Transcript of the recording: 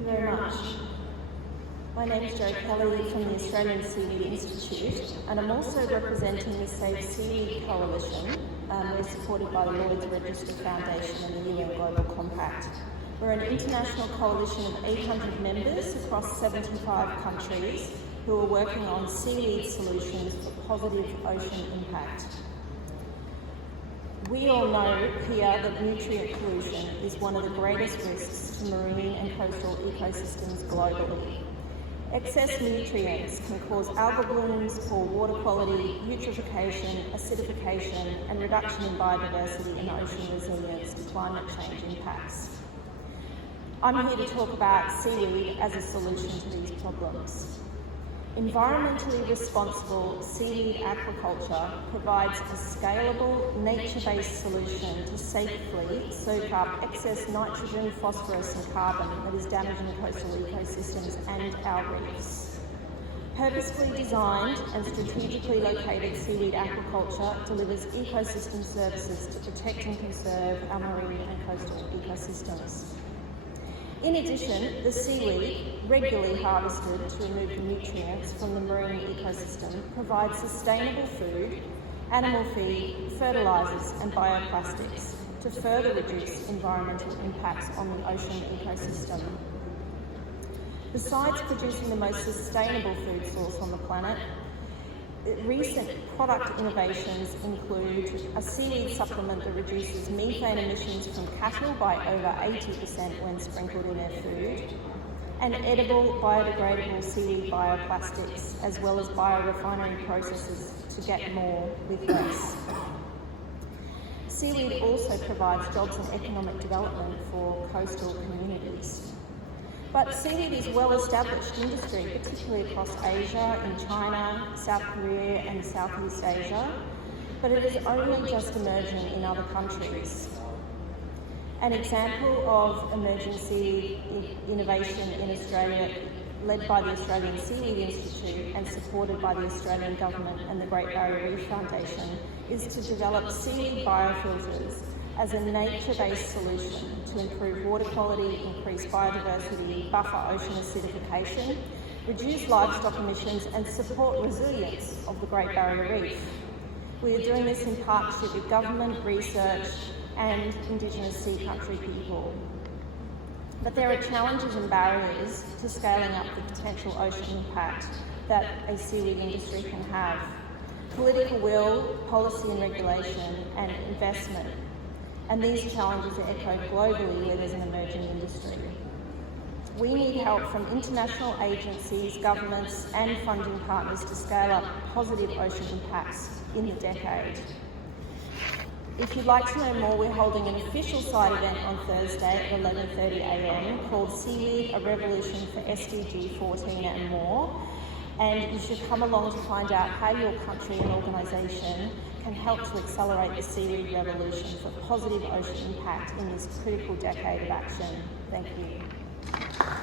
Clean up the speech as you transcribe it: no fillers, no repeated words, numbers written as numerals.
you very much. My name is Jo Kelly from the Australian Seaweed Institute, and I'm also representing the Save Seaweed Coalition. We're supported by the Lloyd's Register Foundation and the UN Global Compact. We're an international coalition of 800 members across 75 countries who are working on seaweed solutions for positive ocean impact. We all know here that nutrient pollution is one of the greatest risks to marine and coastal ecosystems globally. Excess nutrients can cause algal blooms, poor water quality, eutrophication, acidification, and reduction in biodiversity and ocean resilience to climate change impacts. I'm here to talk about seaweed as a solution to these problems. Environmentally responsible seaweed aquaculture provides a scalable, nature-based solution to safely soak up excess nitrogen, phosphorus and carbon that is damaging coastal ecosystems and our reefs. Purposefully designed and strategically located seaweed aquaculture delivers ecosystem services to protect and conserve our marine and coastal ecosystems. In addition, the seaweed, regularly harvested to remove the nutrients from the marine ecosystem, provides sustainable food, animal feed, fertilisers and bioplastics to further reduce environmental impacts on the ocean ecosystem. Besides producing the most sustainable food source on the planet, recent product innovations include a seaweed supplement that reduces methane emissions from cattle by over 80% when sprinkled in their food, and edible biodegradable seaweed bioplastics, as well as biorefinery processes to get more with less. Seaweed also provides jobs and economic development for coastal communities. But seaweed is a well-established industry, particularly across Asia, in China, South Korea and Southeast Asia, but it is only just emerging in other countries. An example of emerging seaweed innovation in Australia, led by the Australian Seaweed Institute and supported by the Australian Government and the Great Barrier Reef Foundation, is to develop seaweed biofilters as a nature-based solution to improve water quality, increase biodiversity, buffer ocean acidification, reduce livestock emissions and support resilience of the Great Barrier Reef. We are doing this in partnership with government, research and Indigenous sea country people. But there are challenges and barriers to scaling up the potential ocean impact that a seaweed industry can have. Political will, policy and regulation and investment. And these challenges are echoed globally where there's an emerging industry. We need help from international agencies, governments and funding partners to scale up positive ocean impacts in the decade. If you'd like to know more, we're holding an official side event on Thursday at 11:30 a.m. called Seaweed, a Revolution for SDG 14 and more. And you should come along to find out how your country and organisation can help to accelerate the seaweed revolution for positive ocean impact in this critical decade of action. Thank you.